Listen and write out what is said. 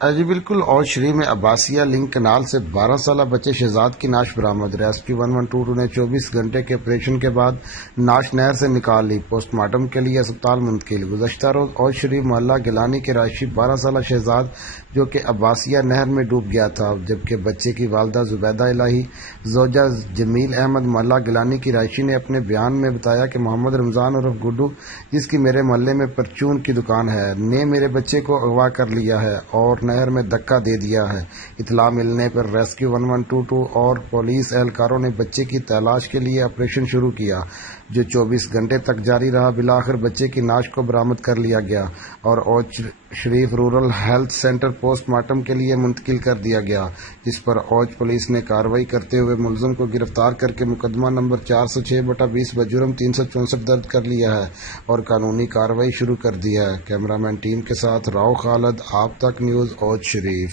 جی بالکل، اور شریف میں عباسیہ لنک کنال سے 12 سالہ بچے شہزاد کی نعش برآمد۔ ریسکیو 1122 نے 24 گھنٹے کے آپریشن کے بعد نعش نہر سے نکال لی، پوسٹ مارٹم کے لیے اسپتال منتقل۔ گزشتہ روز اور شریف محلہ گیلانی کے رہائشی 12 سالہ شہزاد جو کہ عباسیہ نہر میں ڈوب گیا تھا، جبکہ بچے کی والدہ زبیدہ الہی زوجہ جمیل احمد محلہ گیلانی کی رہائشی نے اپنے بیان میں بتایا کہ محمد رمضان عرف گڈو، جس کی میرے محلے میں پرچون کی دکان ہے، نے میرے بچے کو اغوا کر لیا ہے اور نہر میں دھکا دے دیا ہے۔ اطلاع ملنے پر ریسکیو 1122 اور پولیس اہلکاروں نے بچے کی تلاش کے لیے آپریشن شروع کیا، جو 24 گھنٹے تک جاری رہا۔ بالآخر بچے کی نعش کو برآمد کر لیا گیا اور Uch Sharif rural health centre post mortem کے لیے منتقل کر دیا گیا، جس پر اوچھ پولیس نے کارروائی کرتے ہوئے ملزم کو گرفتار کر کے مقدمہ نمبر 406/20 بجرم 364 درج کر لیا ہے اور قانونی کارروائی شروع کر دی ہے۔ کیمرہ مین ٹیم کے ساتھ راؤ خالد، آپ تک نیوز، اوچھ شریف۔